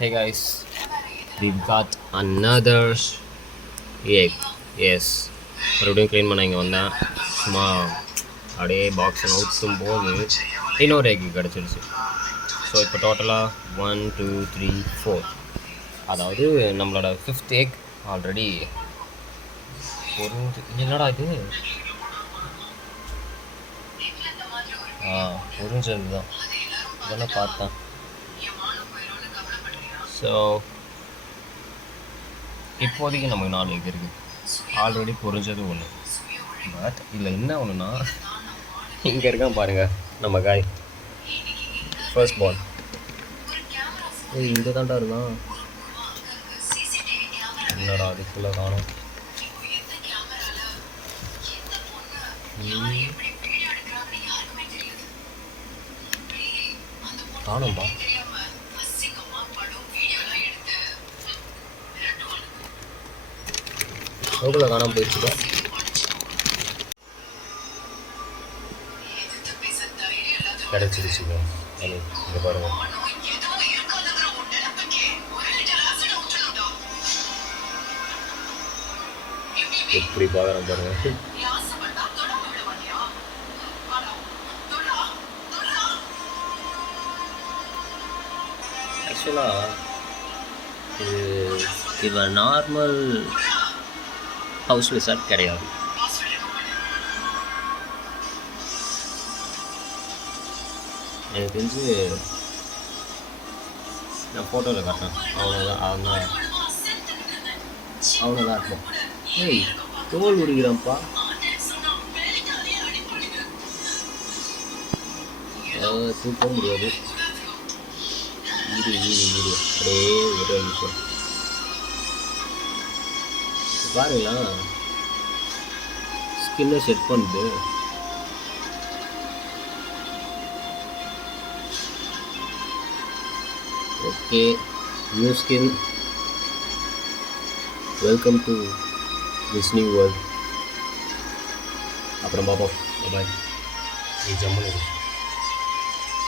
Hey guys, we've got another egg. Yes, மறுபடியும் clean பண்ண இங்கே வந்தேன். சும்மா அப்படியே பாக்ஸை நவுத்தும் போது இன்னொரு எக் கிடச்சிருச்சு. ஸோ இப்போ டோட்டலாக 1 2 3 4, அதாவது நம்மளோட 5th எக் ஆல்ரெடி என்னடா இது பொரிஞ்சது தான் இதெல்லாம் பார்த்தேன். ஸோ இப்போதைக்கு நமக்கு 4 எக் இருக்குது. ஆல்ரெடி பொரிஞ்சது ஒன்று. பட் இதில் என்ன ஒன்றுனா, இங்கே இருக்கான் பாருங்கள் நம்ம காய் ஃபர்ஸ்ட் பால். இங்கே தான்டா இருந்தான். என்னடா அதுக்குள்ளே காணும். காணும்பா. எவ்வளோ காணாமல் போயிடுச்சுக்கோ. கிடச்சிருச்சுக்கோ. அது இங்கே பாருங்கள். எப்படி பார்க்குறேன் பாருங்கள். ஆக்சுவலாக இது நார்மல் ஹவுஸ் விசாட் கிடையாது. எனக்கு தெரிஞ்சு நான் ஃபோட்டோவில் காட்டுறேன். அவ்வளோதான் இருக்கும். ஏய், தோல் உரிக்கிறான்ப்பா. தூக்க முடியாது. ஈடு அப்படியே ஒரு நிமிஷம் பாருங்களா, ஸ்கின்னை செட் பண்ணுது. Okay, new skin. Welcome to this new world. அப்புறம் பார்ப்போம். பாய். நீ ஜம்முன்னு